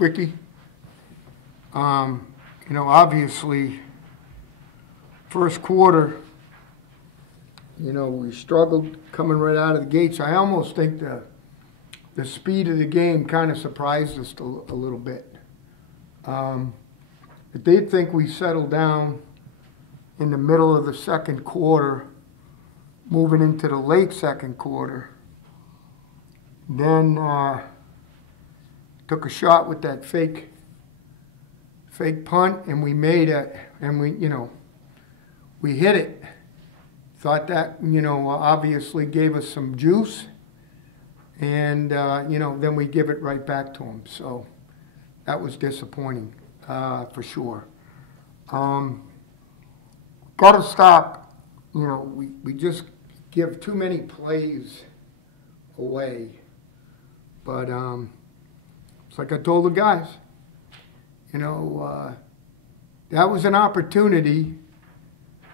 Quickie. You know, obviously, first quarter, you know, we struggled coming right out of the gates. I almost think the speed of the game kind of surprised us a little bit. I did think we settled down in the middle of the second quarter, moving into the late second quarter. Then took a shot with that fake punt, and we made it, and we hit it. Thought that, obviously gave us some juice, and, then we give it right back to them. So that was disappointing, for sure. Got to stop, we just give too many plays away. But it's like I told the guys, that was an opportunity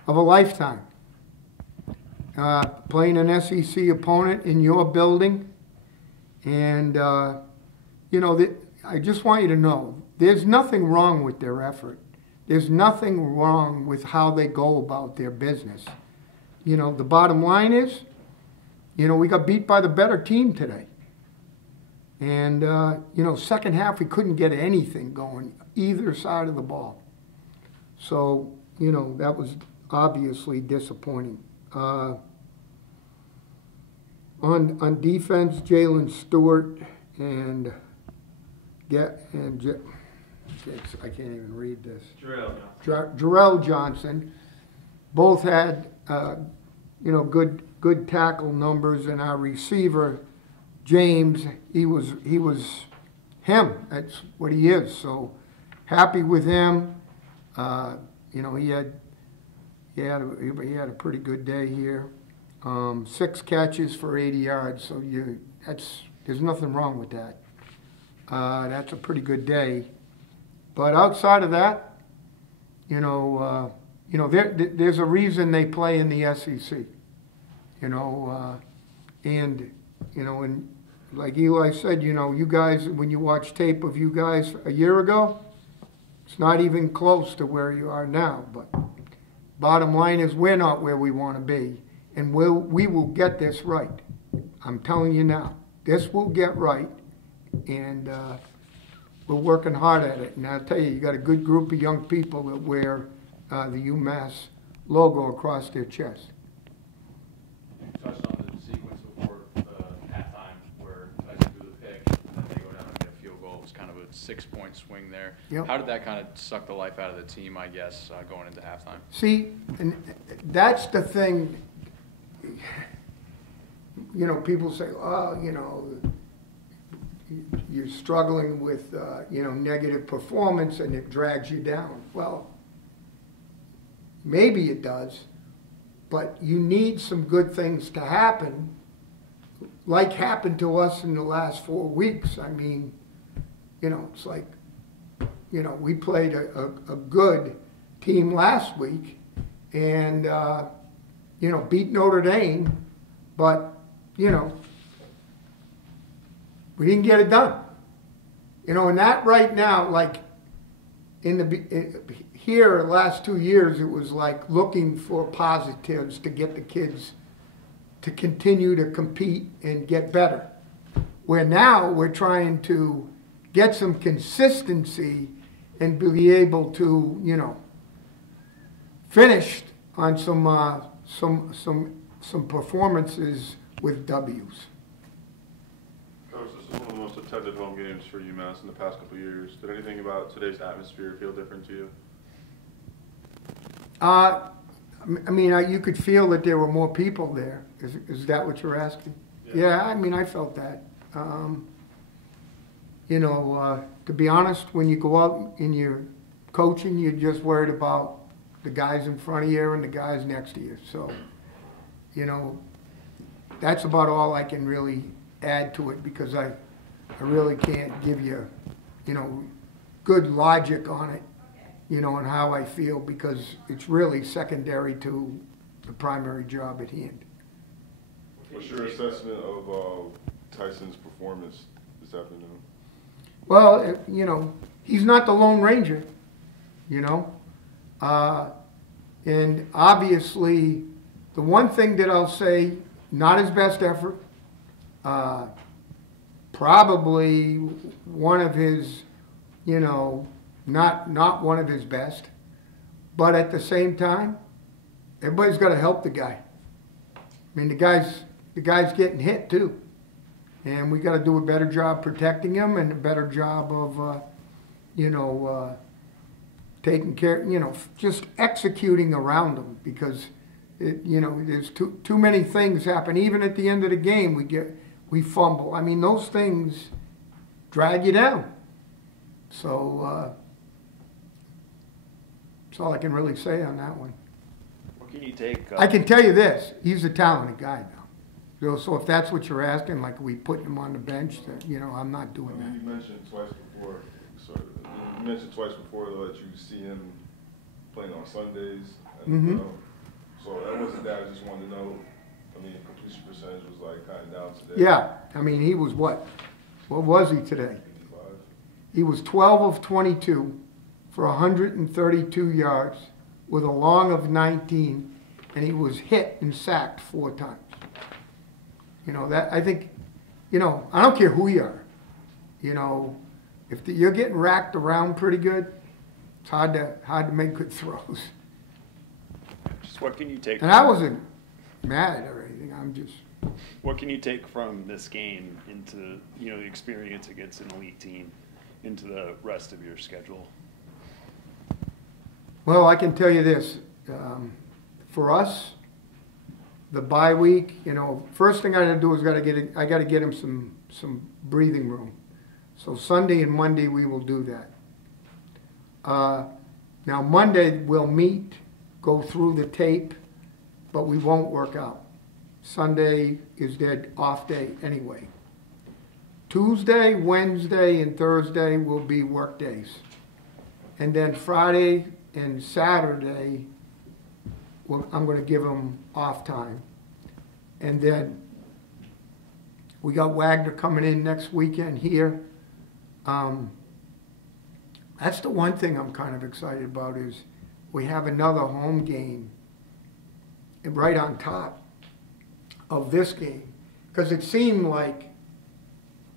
of a lifetime. Playing an SEC opponent in your building. And, I just want you to know, there's nothing wrong with their effort. There's nothing wrong with how they go about their business. The bottom line is, we got beat by the better team today. And, second half, we couldn't get anything going, either side of the ball. So, that was obviously disappointing. On defense, Jalen Stewart and I can't even read this. Jarrell Johnson both had, good tackle numbers, and our receiver, James, he was him. That's what he is. So happy with him. He had a pretty good day here. 6 catches for 80 yards. So there's nothing wrong with that. That's a pretty good day. But outside of that, there's a reason they play in the SEC. And like Eli said, you guys, when you watch tape of you guys a year ago, it's not even close to where you are now. But bottom line is, we're not where we want to be, and we will get this right. I'm telling you now, this will get right, and we're working hard at it. And I'll tell you, you got a good group of young people that wear the UMass logo across their chest. You touched on the sequence before halftime where Tyson threw the pick, and then they go down and get a field goal. It was kind of a 6-point swing there. Yep. How did that kind of suck the life out of the team, I guess, going into halftime? See, and that's the thing. People say, oh, you're struggling with, negative performance and it drags you down. Well, maybe it does, but you need some good things to happen, like happened to us in the last 4 weeks. I mean, it's like, we played a good team last week and, beat Notre Dame, but, we didn't get it done. And that right now, like here the last 2 years, it was like looking for positives to get the kids to continue to compete and get better. Where now we're trying to get some consistency and be able to, finish on some performances with W's. Coach, this is one of the most attended home games for UMass in the past couple of years. Did anything about today's atmosphere feel different to you? You could feel that there were more people there. Is that what you're asking? Yeah, I felt that. To be honest, when you go out and you're coaching, you're just worried about the guys in front of you and the guys next to you. So, that's about all I can really add to it, because I really can't give you, good logic on it, and how I feel, because it's really secondary to the primary job at hand. What's your assessment of Tyson's performance this afternoon? Well, you know, he's not the Lone Ranger, you know. And obviously, the one thing that I'll say, not his best effort. Probably one of his, you know, not one of his best. But at the same time, everybody's got to help the guy. I mean, the guy's getting hit too. And we got to do a better job protecting him and a better job of, you know, taking care, you know, just executing around him, because, you know, there's too many things happen. Even at the end of the game, we fumble. I mean, those things drag you down. So that's all I can really say on that one. What can you take? I can tell you this: he's a talented guy now. So if that's what you're asking, like, we put him on the bench, you know, I'm not doing that. You mentioned twice before, though, that you see him playing on Sundays. And, you know, so that wasn't that. I just wanted to know. I mean, completion percentage was like kind of down today. Yeah, I mean, he was what? What was he today? 85. He was 12 of 22 for 132 yards with a long of 19, and he was hit and sacked 4 times. You know, that, I think, you know, I don't care who you are. You know, if you're getting racked around pretty good, it's hard to make good throws. Just what can you take? And I wasn't mad or anything. I'm just. What can you take from this game into, you know, the experience against an elite team into the rest of your schedule? Well, I can tell you this. For us, the bye week, you know, first thing I got to do is I got to get him some breathing room. So Sunday and Monday we will do that. Now Monday we'll meet, go through the tape, but we won't work out. Sunday is their off day anyway. Tuesday, Wednesday, and Thursday will be work days. And then Friday and Saturday, I'm going to give them off time. And then we got Wagner coming in next weekend here. That's the one thing I'm kind of excited about, is we have another home game right on top of this game. Because it seemed like,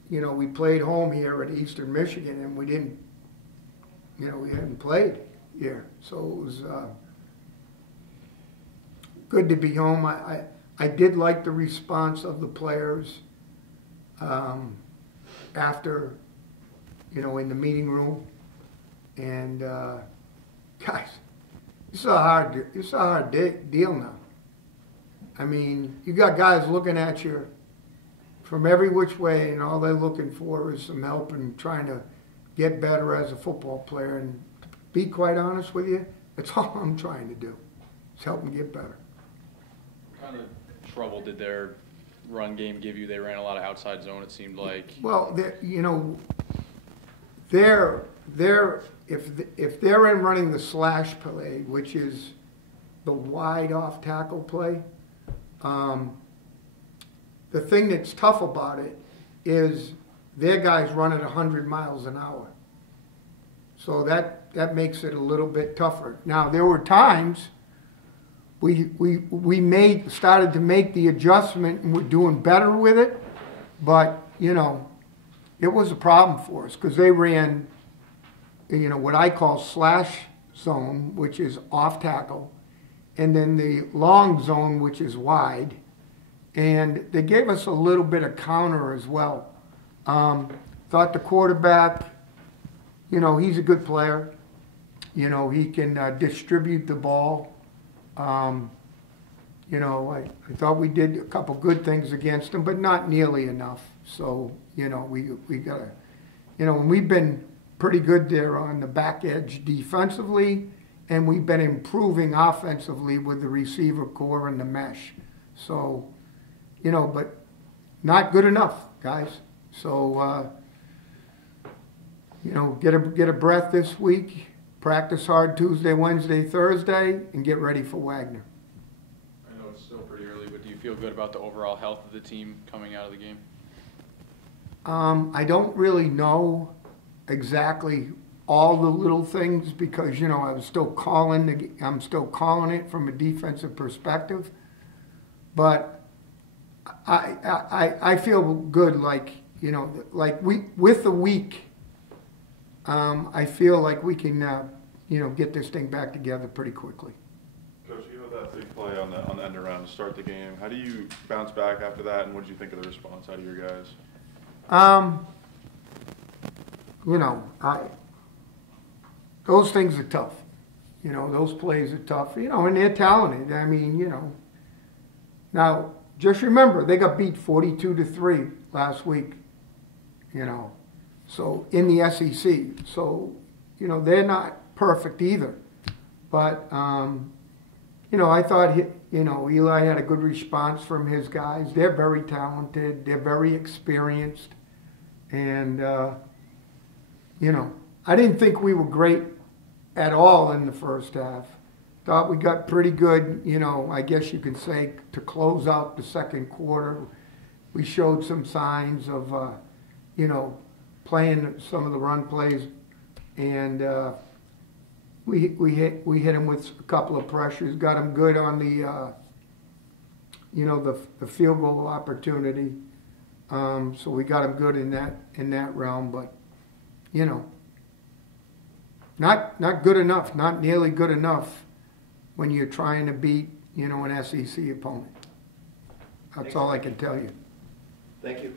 you know, we played home here at Eastern Michigan and we didn't, you know, we hadn't played here. So it was good to be home. I did like the response of the players after, you know, in the meeting room. And guys, it's a hard deal now. I mean, you got guys looking at you from every which way, and all they're looking for is some help and trying to get better as a football player. And to be quite honest with you, that's all I'm trying to do, is help them get better. What kind of trouble did their run game give you? They ran a lot of outside zone, it seemed like. Well, you know, if they're in running the slash play, which is the wide off tackle play, the thing that's tough about it is their guys run at 100 miles an hour. So that makes it a little bit tougher. Now, there were times we started to make the adjustment and we're doing better with it, but, you know, it was a problem for us because they ran, you know, what I call slash zone, which is off tackle, and then the long zone, which is wide. And they gave us a little bit of counter as well. Thought the quarterback, you know, he's a good player. You know, he can distribute the ball. You know, I thought we did a couple good things against him, but not nearly enough. So, you know, we got to, you know, and we've been pretty good there on the back edge defensively, and we've been improving offensively with the receiver core and the mesh. So, you know, but not good enough, guys. So, you know, get a breath this week, practice hard Tuesday, Wednesday, Thursday, and get ready for Wagner. I know it's still pretty early, but do you feel good about the overall health of the team coming out of the game? I don't really know exactly all the little things because, I'm still calling it from a defensive perspective. But I feel good, like with the week, I feel like we can, get this thing back together pretty quickly. Coach, you had that big play on the end around to start the game. How do you bounce back after that, and what did you think of the response out of your guys? Those things are tough. Those plays are tough. And they're talented. I mean, Now, just remember, they got beat 42-3 last week. So in the SEC. So, they're not perfect either. But, I thought, Eli had a good response from his guys. They're very talented. They're very experienced. And, I didn't think we were great at all in the first half. Thought we got pretty good, I guess you could say, to close out the second quarter. We showed some signs of, playing some of the run plays. And we hit him with a couple of pressures, got him good on the, the field goal opportunity. So we got him good in that realm, but not good enough, not nearly good enough when you're trying to beat an SEC opponent. That's all I can tell you. Thank you.